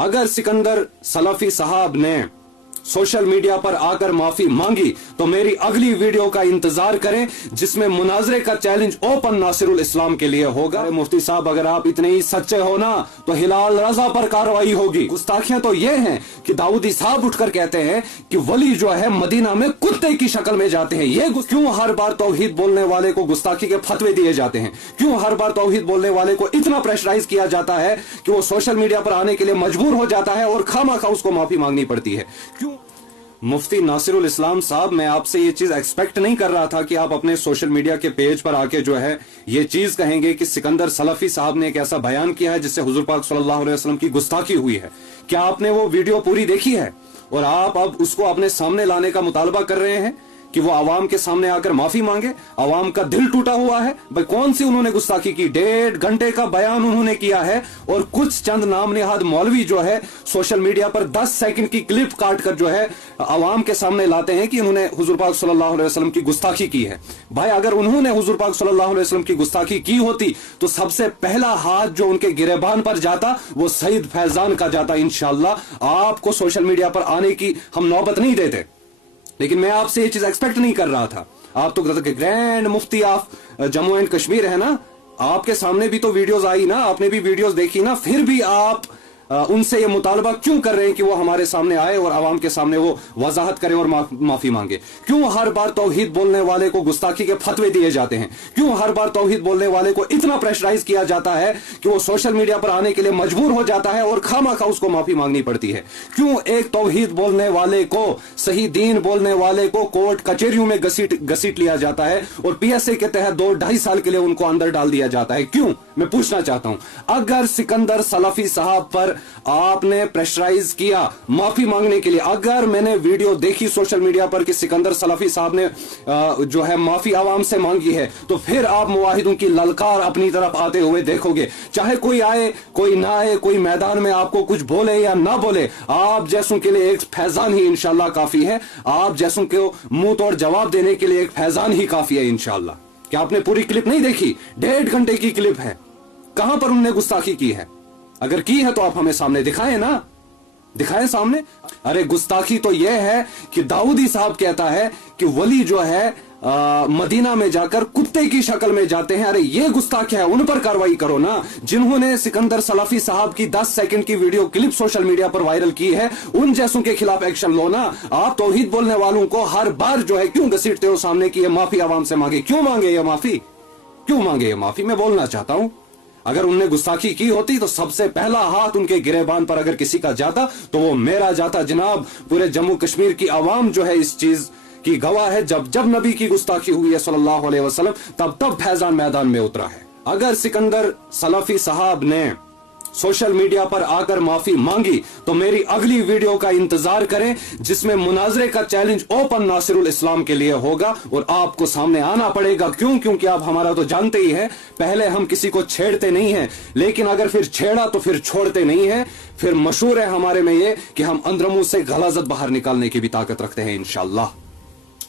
अगर सिकंदर सलाफी साहब ने सोशल मीडिया पर आकर माफी मांगी तो मेरी अगली वीडियो का इंतजार करें जिसमें मुनाजरे का चैलेंज ओपन नासिरुल इस्लाम के लिए होगा। मुफ्ती साहब अगर आप इतने ही सच्चे हो ना तो हिलाल रजा पर कार्रवाई होगी। गुस्ताखियां तो ये हैं कि दाऊदी साहब उठकर कहते हैं कि वली जो है मदीना में कुत्ते की शक्ल में जाते हैं। ये क्यों हर बार तौहीद बोलने वाले को गुस्ताखी के फतवे दिए जाते हैं? क्यों हर बार तौहीद बोलने वाले को इतना प्रेशराइज किया जाता है कि वो सोशल मीडिया पर आने के लिए मजबूर हो जाता है और खामा खा उसको माफी मांगनी पड़ती है? क्यों? मुफ्ती नासिरुल इस्लाम साहब, मैं आपसे ये चीज एक्सपेक्ट नहीं कर रहा था कि आप अपने सोशल मीडिया के पेज पर आके जो है ये चीज कहेंगे कि सिकंदर सलाफी साहब ने एक ऐसा बयान किया है जिससे हुजूर पाक सल्लल्लाहु अलैहि वसल्लम की गुस्ताखी हुई है। क्या आपने वो वीडियो पूरी देखी है और आप अब उसको अपने सामने लाने का मुतालबा कर रहे हैं कि वो आवाम के सामने आकर माफी मांगे? आवाम का दिल टूटा हुआ है। भाई कौन सी उन्होंने गुस्ताखी की? 1.5 घंटे का बयान उन्होंने किया है और कुछ चंद नाम निहाद मौलवी जो है सोशल मीडिया पर 10 सेकंड की क्लिप काट कर जो है आवाम के सामने लाते हैं कि उन्होंने हुजूर पाक सल्लल्लाहु अलैहि वसल्लम की गुस्ताखी की है। भाई अगर उन्होंने हुजूर पाक सल्लल्लाहु अलैहि वसल्लम की गुस्ताखी की होती तो सबसे पहला हाथ जो उनके गिरेबान पर जाता वो सईद फैजान का जाता। इंशाअल्लाह आपको सोशल मीडिया पर आने की हम नौबत नहीं देते, लेकिन मैं आपसे ये चीज एक्सपेक्ट नहीं कर रहा था। आप तो grand Mufti of Jammu and Kashmir है ना, आपके सामने भी तो वीडियोस आई ना, आपने भी वीडियोस देखी ना, फिर भी आप उनसे ये मुतालबा क्यों कर रहे हैं कि वो हमारे सामने आए और आवाम के सामने वो वजाहत करें और माफी मांगे? क्यों हर बार तौहीद बोलने वाले को गुस्ताखी के फतवे दिए जाते हैं? क्यों हर बार तौहीद बोलने वाले को इतना प्रेशराइज किया जाता है कि वो सोशल मीडिया पर आने के लिए मजबूर हो जाता है और खामा खा उसको माफी मांगनी पड़ती है? क्यों एक तौहीद बोलने वाले को, सही दीन बोलने वाले को कोर्ट कचहरियों में घसीट लिया जाता है और PSA के तहत 2-2.5 साल के लिए उनको अंदर डाल दिया जाता है? क्यों? मैं पूछना चाहता हूं। अगर सिकंदर सलाफी साहब पर आपने प्रेशराइज किया माफी मांगने के लिए, अगर मैंने वीडियो देखी सोशल मीडिया पर कि सिकंदर सलाफी साहब ने जो है माफी आवाम से मांगी है, तो फिर आप मुवाहिदों की ललकार अपनी तरफ आते हुए देखोगे। चाहे कोई आए कोई ना आए, कोई मैदान में आपको कुछ बोले या ना बोले, आप जैसों के लिए एक फैजान ही इंशाल्लाह काफी है। आप जैसों को मुंह तोड़ जवाब देने के लिए एक फैजान ही काफी है इंशाल्लाह। क्या आपने पूरी क्लिप नहीं देखी? 1.5 घंटे की क्लिप है। कहां पर उन्होंने गुस्ताखी की है? अगर की है तो आप हमें सामने दिखाएं ना, दिखाएं सामने। अरे गुस्ताखी तो यह है कि दाऊदी साहब कहता है कि वली जो है मदीना में जाकर कुत्ते की शक्ल में जाते हैं। अरे ये गुस्ताखिया है, उन पर कार्रवाई करो ना। जिन्होंने सिकंदर सलाफी साहब की 10 सेकंड की वीडियो क्लिप सोशल मीडिया पर वायरल की है, उन जैसों के खिलाफ एक्शन लो ना। आप तौहीद बोलने वालों को हर बार जो है क्यों घसीटते हो सामने की ये माफी आवाम से मांगे? क्यों मांगे ये माफी? क्यों मांगे ये माफी? मैं बोलना चाहता हूं अगर उनने गुस्ताखी की होती तो सबसे पहला हाथ उनके गिरेबान पर अगर किसी का जाता तो वो मेरा जाता। जनाब पूरे जम्मू कश्मीर की आवाम जो है इस चीज की गवाह है। जब जब नबी की गुस्ताखी हुई है सल्लल्लाहु अलैहि वसल्लम, तब तब फैजान मैदान में उतरा है। अगर सिकंदर सलाफी साहब ने सोशल मीडिया पर आकर माफी मांगी तो मेरी अगली वीडियो का इंतजार करें जिसमें मुनाजरे का चैलेंज ओपन नासिरुल इस्लाम के लिए होगा और आपको सामने आना पड़ेगा। क्यों? क्योंकि आप हमारा तो जानते ही हैं, पहले हम किसी को छेड़ते नहीं हैं, लेकिन अगर फिर छेड़ा तो फिर छोड़ते नहीं हैं। फिर मशहूर है हमारे में ये कि हम अंदरमुंह से गलाजत बाहर निकालने की भी ताकत रखते हैं इंशाअल्लाह।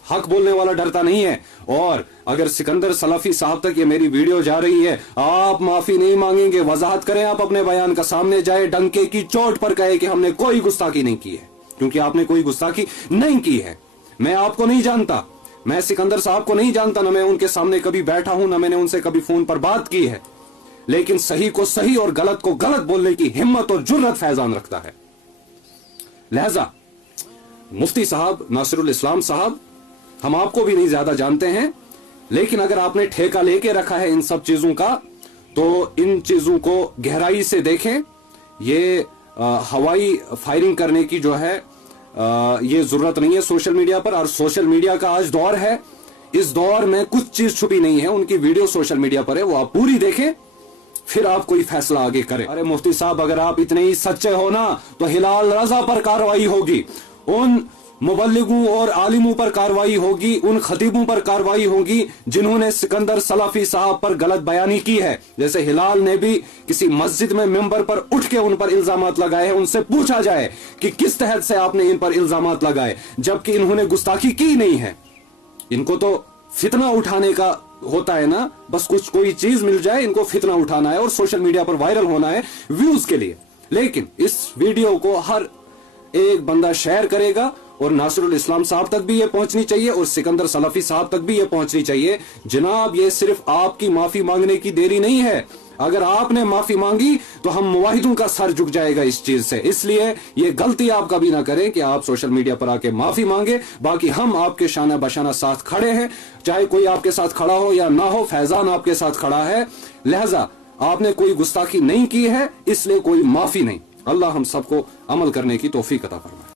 हक बोलने वाला डरता नहीं है। और अगर सिकंदर सलाफी साहब तक ये मेरी वीडियो जा रही है, आप माफी नहीं मांगेंगे, वजाहत करें आप अपने बयान का, सामने जाए डंके की चोट पर कहे कि हमने कोई गुस्ताखी नहीं की है, क्योंकि आपने कोई गुस्ताखी नहीं की है। मैं आपको नहीं जानता, मैं सिकंदर साहब को नहीं जानता, ना मैं उनके सामने कभी बैठा हूं, ना मैंने उनसे कभी फोन पर बात की है, लेकिन सही को सही और गलत को गलत बोलने की हिम्मत और जुर्रत फैजान रखता है। लिहाजा मुफ्ती साहब, नासिरुल इस्लाम साहब, हम आपको भी नहीं ज्यादा जानते हैं, लेकिन अगर आपने ठेका लेके रखा है इन सब चीजों का तो इन चीजों को गहराई से देखें। ये हवाई फायरिंग करने की जो है ये जरूरत नहीं है सोशल मीडिया पर। और सोशल मीडिया का आज दौर है, इस दौर में कुछ चीज छुपी नहीं है। उनकी वीडियो सोशल मीडिया पर है, वो आप पूरी देखें, फिर आप कोई फैसला आगे करें। अरे मुफ्ती साहब अगर आप इतने ही सच्चे हो ना तो हिलाल रजा पर कार्रवाई होगी, उन मुबल्लिगों और आलिमों पर कार्रवाई होगी, उन खतीबों पर कार्रवाई होगी जिन्होंने सिकंदर सलाफी साहब पर गलत बयानी की है। जैसे हिलाल ने भी किसी मस्जिद में मिंबर पर उठ के उन पर इल्जामात लगाए हैं, उनसे पूछा जाए कि किस तहत से आपने इन पर इल्जामात लगाए, जबकि इन्होंने गुस्ताखी की नहीं है। इनको तो फितना उठाने का होता है ना, बस कुछ कोई चीज मिल जाए इनको फितना उठाना है और सोशल मीडिया पर वायरल होना है व्यूज के लिए। لیکن اس ویڈیو کو ہر ایک بندہ شیئر کرے گا اور ناصر اسلام صاحب تک بھی یہ پہنچنی چاہیے اور سکندر سلفی صاحب تک بھی یہ پہنچنی چاہیے. جناب یہ صرف آپ کی معافی مانگنے کی دیری نہیں ہے. اگر آپ نے معافی مانگی تو ہم مواحدوں کا سر جھک جائے گا اس چیز سے. اس لیے یہ غلطی آپ کبھی نہ کریں کہ آپ سوشل میڈیا پر آ کے معافی مانگے. باقی ہم آپ کے شانہ بشانہ ساتھ کھڑے ہیں, چاہے کوئی آپ کے ساتھ کھڑا ہو یا نہ ہو. فیضان آپ کے ساتھ کھڑا ہے, لہذا آپ نے کوئی گستاخی نہیں کی ہے, اس لیے کوئی معافی نہیں. اللہ ہم سب کو عمل کرنے کی توفیق عطا فرمائے.